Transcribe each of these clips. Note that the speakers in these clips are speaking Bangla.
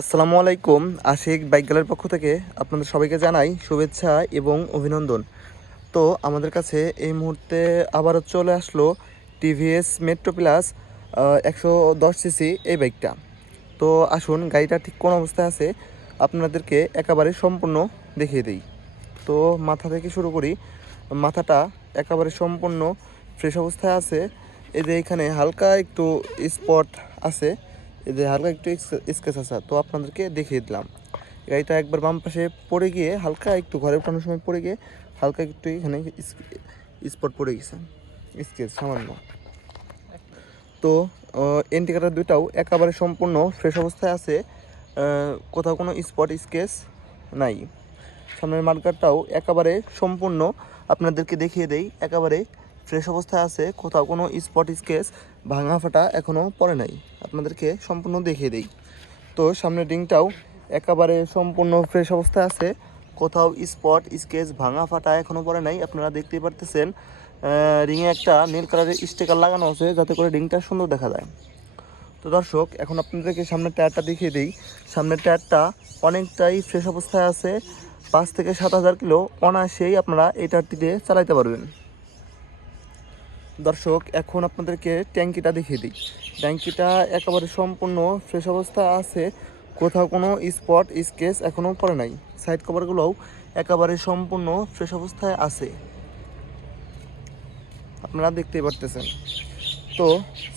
আসসালামু আলাইকুম। আশিক বাইক গ্যালারির পক্ষ থেকে আপনাদের সবাইকে জানাই শুভেচ্ছা এবং অভিনন্দন। তো আমাদের কাছে এই মুহূর্তে আবারও চলে আসলো টিভিএস মেট্রো প্লাস 110 সিসি এই বাইকটা। তো আসুন গাড়িটা ঠিক কোন অবস্থায় আছে আপনাদেরকে একেবারে সম্পূর্ণ দেখিয়ে দিই। তো মাথা থেকে শুরু করি। মাথাটা একেবারে সম্পূর্ণ ফ্রেশ অবস্থায় আছে। এই যে এখানে হালকা একটু স্পট আছে, এই যে হালকা একটু স্কেচ আছে, তো আপনাদেরকে দেখিয়ে দিলাম। গাড়িটা একবার বাম পাশে পড়ে গিয়ে হালকা একটু ঘরে ওঠানোর সময় পড়ে গিয়ে হালকা একটু এখানে স্পট পড়ে গেছে, স্কেচ সামান্য। তো ইন্ডিকেটার দুইটাও একেবারে সম্পূর্ণ ফ্রেশ অবস্থায় আছে, কোথাও কোনো স্পট স্কেচ নাই। সামনের মার্কারটাও একেবারে সম্পূর্ণ আপনাদেরকে দেখিয়ে দেই, একেবারে ফ্রেশ অবস্থায় আছে, কোথাও কোনো স্পট স্কেচ ভাঙা ফাটা এখনও পড়ে নাই, আপনাদেরকে সম্পূর্ণ দেখিয়ে দেই। তো সামনের রিংটাও একেবারে সম্পূর্ণ ফ্রেশ অবস্থায় আছে, কোথাও স্পট স্কেচ ভাঙা ফাটা এখনও পড়ে নাই। আপনারা দেখতেই পারতেছেন রিংয়ে একটা নীল কালারের স্টিকার লাগানো আছে যাতে করে রিংটা সুন্দর দেখা যায়। তো দর্শক, এখন আপনাদেরকে সামনের টায়ারটা দেখিয়ে দিই। সামনের টায়ারটা অনেকটাই ফ্রেশ অবস্থায় আছে, 5 থেকে 7,000 কিলো অনায়াসেই আপনারা এই টায়ারটি দিয়ে চালাতে পারবেন। দর্শক, এখন আপনাদেরকে ট্যাঙ্কিটা দেখিয়ে দিই। ট্যাঙ্কিটা একেবারে সম্পূর্ণ ফ্রেশ অবস্থায় আছে, কোথাও কোনো স্পট স্কেচ এখনও পড়ে নাই। সাইড কভারগুলোও একেবারে সম্পূর্ণ ফ্রেশ অবস্থায় আছে, আপনারা দেখতেই পারতেছেন। তো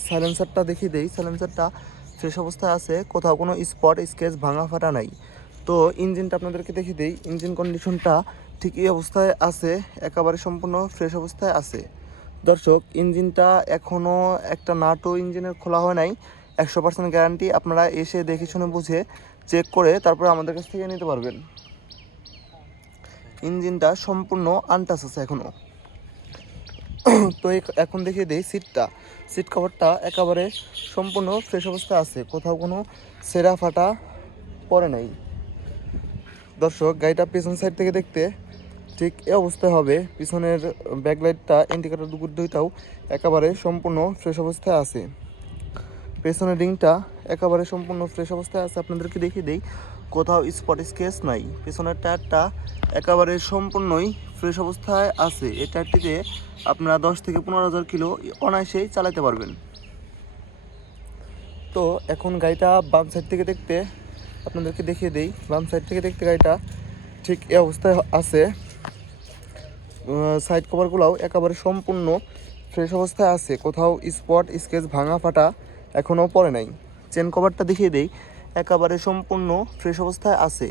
সাইলেন্সারটা দেখিয়ে দেই। সাইলেন্সারটা ফ্রেশ অবস্থায় আছে, কোথাও কোনো স্পট স্কেচ ভাঙা ফাটা নাই। তো ইঞ্জিনটা আপনাদেরকে দেখিয়ে দিই। ইঞ্জিন কন্ডিশনটা ঠিক এই অবস্থায় আছে, একেবারে সম্পূর্ণ ফ্রেশ অবস্থায় আছে। দর্শক, ইঞ্জিনটা এখনও একটা নাটও ইঞ্জিনের খোলা হয় নাই। 100% গ্যারান্টি, আপনারা এসে দেখে শুনে বুঝে চেক করে তারপরে আমাদের কাছ থেকে নিতে পারবেন। ইঞ্জিনটা সম্পূর্ণ আনটাচ আছে এখনও। তো এখন দেখিয়ে দিই সিট কভারটা একেবারে সম্পূর্ণ ফ্রেশ অবস্থায় আছে, কোথাও কোনো ছেঁড়া ফাটা পড়ে নাই। দর্শক, গাড়িটা পেছন সাইড থেকে দেখতে ঠিক এই অবস্থায় হবে। পিছনের ব্যাকলাইটটা ইন্ডিকেটর দুইটাও একেবারে সম্পূর্ণ ফ্রেশ অবস্থায় আছে। পেছনের রিংটা একেবারে সম্পূর্ণ ফ্রেশ অবস্থায় আছে, আপনাদেরকে দেখিয়ে দিই, কোথাও স্পট স্কেচ নাই। পেছনের টায়ারটা একেবারে সম্পূর্ণই ফ্রেশ অবস্থায় আছে। এই টায়ারটিতে আপনারা 10 থেকে 15,000 কিলো অনায়াসেই চালাতে পারবেন। তো এখন গাড়িটা বাম সাইড থেকে দেখতে আপনাদেরকে দেখিয়ে দিই। বাম সাইড থেকে দেখতে গাড়িটা ঠিক এই অবস্থায় আছে। সাইড কভারগুলোও একেবারে সম্পূর্ণ ফ্রেশ অবস্থায় আছে, কোথাও স্পট স্কেচ ভাঙা ফাটা এখনও পড়ে নাই। চেন কভারটা দেখিয়ে দেই, একেবারে সম্পূর্ণ ফ্রেশ অবস্থায় আছে।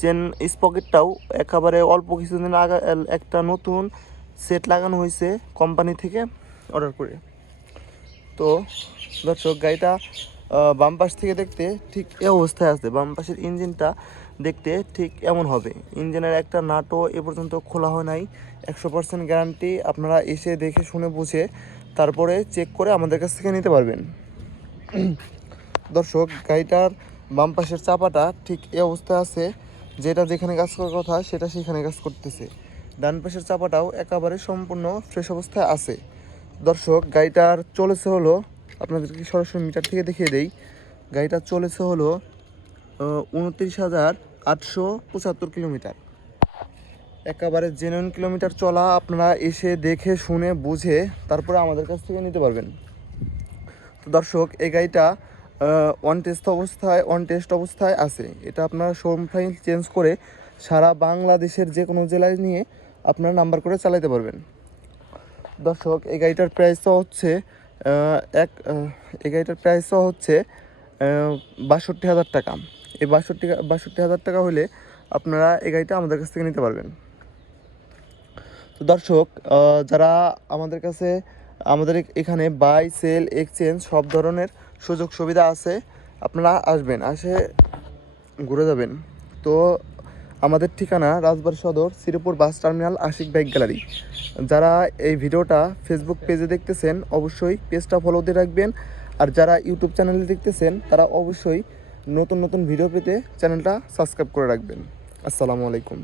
চেন স্পকেটটাও একেবারে অল্প কিছুদিন আগে একটা নতুন সেট লাগানো হয়েছে কোম্পানি থেকে অর্ডার করে। তো দর্শক, গাড়িটা বাম পাশ থেকে দেখতে ঠিক এই অবস্থায় আছে। বাম পাশের ইঞ্জিনটা দেখতে ঠিক এমন হবে। ইঞ্জিনের একটা নাটও এ পর্যন্ত খোলা হয় নাই। 100% গ্যারান্টি, আপনারা এসে দেখে শুনে বুঝে তারপরে চেক করে আমাদের কাছ থেকে নিতে পারবেন। দর্শক, গাড়িটার বাম পাশের চাপাটা ঠিক এই অবস্থায় আছে, যেটা যেখানে কাজ করার কথা সেটা সেখানে কাজ করতেছে। ডান পাশের চাপাটাও একেবারে সম্পূর্ণ ফ্রেশ অবস্থায় আছে। দর্শক, গাড়িটার চলেছে হলো, আপনাদেরকে সরাসরি মিটার থেকে দেখিয়ে দেই, গাড়িটা চলেছে হলো 29,875 কিলোমিটার। একেবারে জেনুইন কিলোমিটার চলা, আপনারা এসে দেখে শুনে বুঝে তারপরে আমাদের কাছ থেকে নিতে পারবেন। তো দর্শক, এই গাড়িটা অন টেস্ট অবস্থায় আছে। এটা আপনারা শোরুম ফাইল চেঞ্জ করে সারা বাংলাদেশের যে কোনো জেলায় নিয়ে আপনারা নাম্বার করে চালাতে পারবেন। দর্শক, এই গাড়িটার প্রাইসও হচ্ছে 62,000 টাকা। এই 62,000 টাকা হলে আপনারা এই গাড়িটা আমাদের কাছ থেকে নিতে পারবেন। তো দর্শক, যারা আমাদের এখানে বাই সেল এক্সচেঞ্জ সব ধরনের সুযোগ সুবিধা আছে, আপনারা আসবেন, আসে ঘুরে যাবেন। তো আমাদের ঠিকানা Rajbari Sadar, Sripur bus terminal, Ashik bike gallery. যারা এই ভিডিওটা ফেসবুক পেজে দেখতেছেন অবশ্যই পেজটা ফলো দিয়ে রাখবেন, আর যারা ইউটিউব চ্যানেলে দেখতেছেন তারা অবশ্যই নতুন নতুন ভিডিও পেতে চ্যানেলটা সাবস্ক্রাইব করে রাখবেন। আসসালামু আলাইকুম।